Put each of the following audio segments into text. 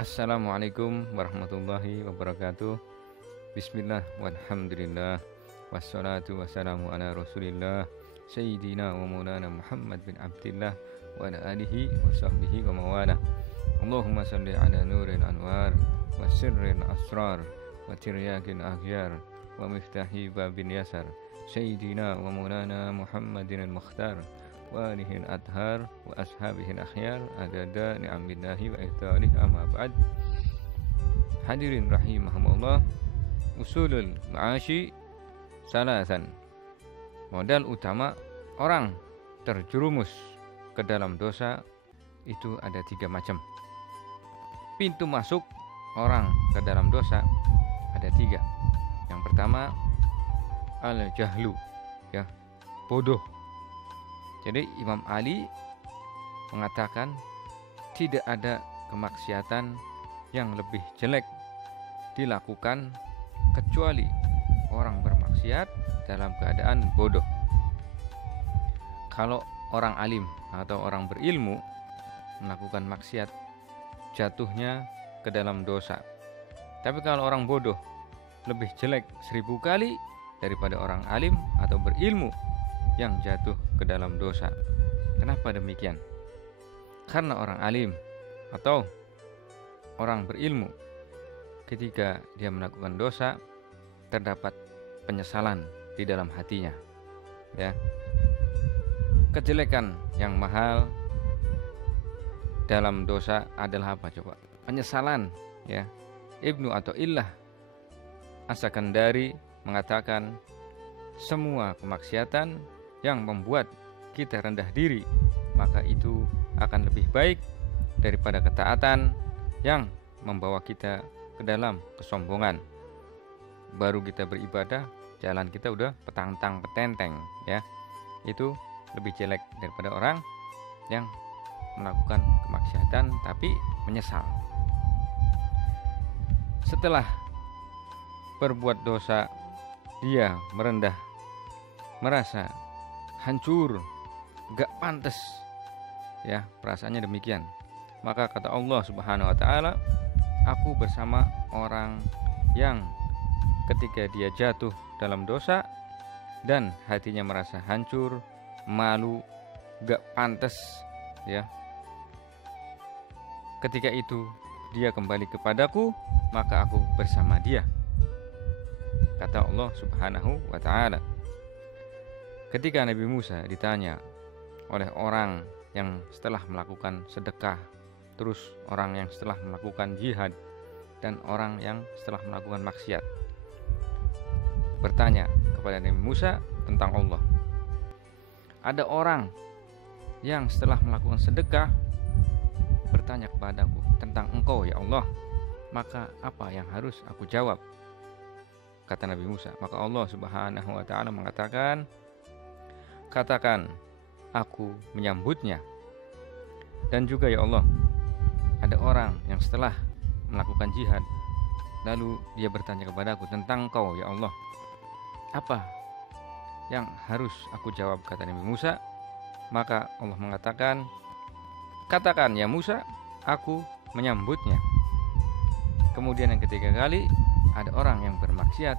Assalamualaikum warahmatullahi wabarakatuh. Bismillah walhamdulillah. Wassalatu wassalamu ala rasulillah Sayyidina wa maulana Muhammad bin Abdillah wa ala alihi wa sahbihi wa mawalah. Allahumma salli ala nuril anwar wa sirril asrar wa tiryakil aghyar wa miftahi babin yasar Sayyidina wa maulana Muhammadin al-Mukhtar wa alihi al-adhar wa ashabihi al-akhyar adada ni'amillahi wa ihtalih amma ba'd. Hadirin rahimahumullah, usulul ma'ashi salasan. Modal utama orang terjerumus ke dalam dosa itu ada 3 macam. Pintu masuk orang ke dalam dosa ada 3. Yang pertama al-jahlu, ya, bodoh. Jadi Imam Ali mengatakan tidak ada kemaksiatan yang lebih jelek dilakukan kecuali orang bermaksiat dalam keadaan bodoh. Kalau orang alim atau orang berilmu melakukan maksiat, jatuhnya ke dalam dosa. Tapi kalau orang bodoh, lebih jelek 1000 kali daripada orang alim atau berilmu yang jatuh ke dalam dosa. Kenapa demikian? Karena orang alim atau orang berilmu, ketika dia melakukan dosa, terdapat penyesalan di dalam hatinya, ya. Kejelekan yang mahal dalam dosa adalah apa coba? Penyesalan, ya. Ibnu Athaillah As-Sakandari mengatakan semua kemaksiatan yang membuat kita rendah diri, maka itu akan lebih baik daripada ketaatan yang membawa kita ke dalam kesombongan. Baru kita beribadah, jalan kita udah petantang petenteng, ya. Itu lebih jelek daripada orang yang melakukan kemaksiatan tapi menyesal. Setelah berbuat dosa, dia merendah, merasa hancur, gak pantas, ya, perasaannya demikian. Maka kata Allah Subhanahu wa taala, aku bersama orang yang ketika dia jatuh dalam dosa dan hatinya merasa hancur, malu, gak pantas, ya. Ketika itu dia kembali kepadaku, maka aku bersama dia, kata Allah Subhanahu wa taala. Ketika Nabi Musa ditanya oleh orang yang setelah melakukan sedekah, terus orang yang setelah melakukan jihad, dan orang yang setelah melakukan maksiat, bertanya kepada Nabi Musa tentang Allah. Ada orang yang setelah melakukan sedekah bertanya kepadaku tentang Engkau ya Allah, maka apa yang harus aku jawab? Kata Nabi Musa. Maka Allah Subhanahu wa taala mengatakan, katakan aku menyambutnya. Dan juga ya Allah, ada orang yang setelah melakukan jihad, lalu dia bertanya kepadaku tentang Engkau ya Allah, apa yang harus aku jawab? Kata Nabi Musa. Maka Allah mengatakan, katakan ya Musa, aku menyambutnya. Kemudian yang ketiga kali, ada orang yang bermaksiat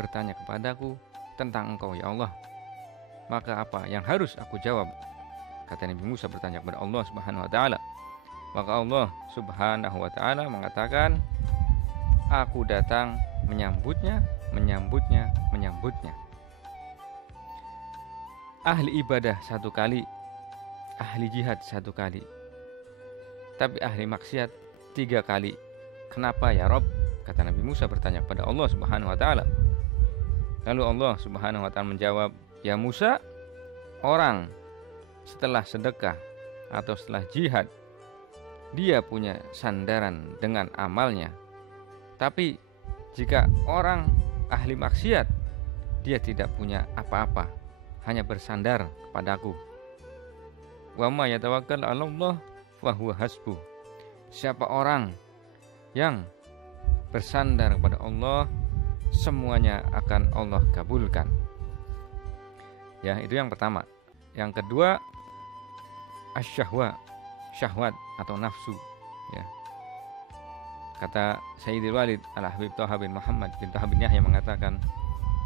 bertanya kepadaku tentang Engkau ya Allah, maka apa yang harus aku jawab? Kata Nabi Musa bertanya kepada Allah Subhanahu wa taala. Maka Allah Subhanahu wa taala mengatakan, aku datang menyambutnya, menyambutnya, menyambutnya. Ahli ibadah 1 kali, ahli jihad 1 kali, tapi ahli maksiat 3 kali. Kenapa ya Rob? Kata Nabi Musa bertanya kepada Allah Subhanahu wa taala. Lalu Allah Subhanahu wa taala menjawab, ya Musa, orang setelah sedekah atau setelah jihad, dia punya sandaran dengan amalnya. Tapi jika orang ahli maksiat, dia tidak punya apa-apa, hanya bersandar kepadaku. Wa ma yatawakkal 'alallah fa huwa hasbuh. Siapa orang yang bersandar kepada Allah, semuanya akan Allah kabulkan. Ya, itu yang pertama. Yang kedua, asyahwa, syahwat atau nafsu, ya. Kata Sayyidil Walid Al-Habib Thaha bin Muhammad bin Thaha bin Yahya mengatakan,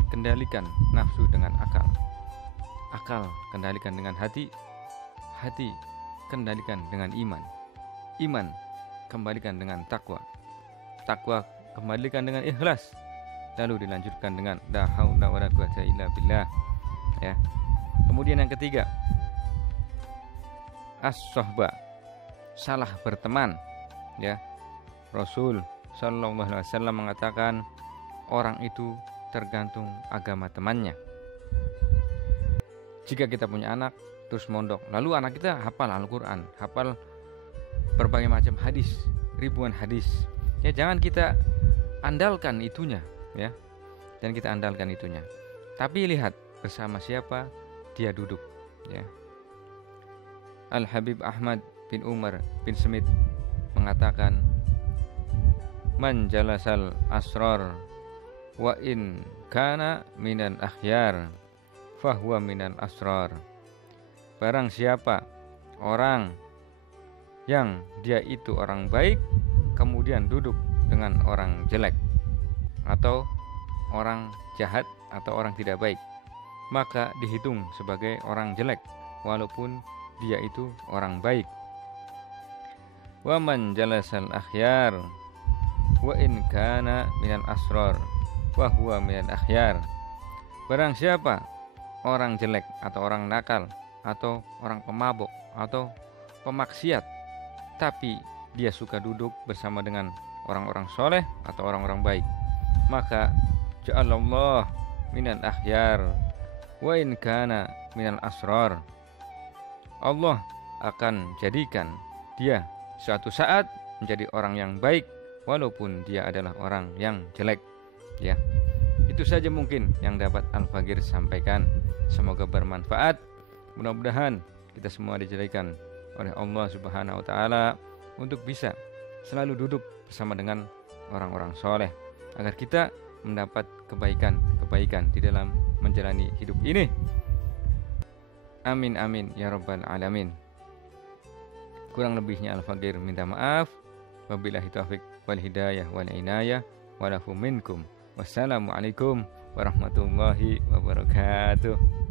kendalikan nafsu dengan akal, akal kendalikan dengan hati, hati kendalikan dengan iman, iman kembalikan dengan takwa, takwa kembalikan dengan ikhlas, lalu dilanjutkan dengan la haula wala quwata illa billah, ya. Kemudian yang ketiga, as-sohbah, salah berteman, ya. Rasul sallallahu alaihi wasallam mengatakan orang itu tergantung agama temannya. Jika kita punya anak terus mondok, lalu anak kita hafal Al-Qur'an, hafal berbagai macam hadis, ribuan hadis, ya jangan kita andalkan itunya, ya. Dan kita andalkan itunya. Tapi lihat bersama siapa dia duduk, ya. Al-Habib Ahmad bin Umar bin Smith mengatakan, man jalasal asrar wa in kana minal akhyar fahuwa minal asrar. Barang siapa orang yang dia itu orang baik kemudian duduk dengan orang jelek atau orang jahat atau orang tidak baik, maka dihitung sebagai orang jelek walaupun dia itu orang baik. Wa man jalasal akhyar wa in kana minal asrar wa huwa minal akhyar. Barang siapa orang jelek atau orang nakal atau orang pemabuk atau pemaksiat, tapi dia suka duduk bersama dengan orang-orang soleh atau orang-orang baik, maka ja'alallah minal akhyar wa in kana minal asrar. Allah akan jadikan dia suatu saat menjadi orang yang baik walaupun dia adalah orang yang jelek, ya. Itu saja mungkin yang dapat Al-Faqir sampaikan. Semoga bermanfaat. Mudah-mudahan kita semua dijadikan oleh Allah Subhanahu wa taala untuk bisa selalu duduk bersama dengan orang-orang soleh agar kita mendapat kebaikan di dalam menjalani hidup ini. Amin amin ya rabbal alamin. Kurang lebihnya Al-Faqir minta maaf. Wabillahi taufiq wal hidayah wal inayah walafu minkum. Wassalamualaikum warahmatullahi wabarakatuh.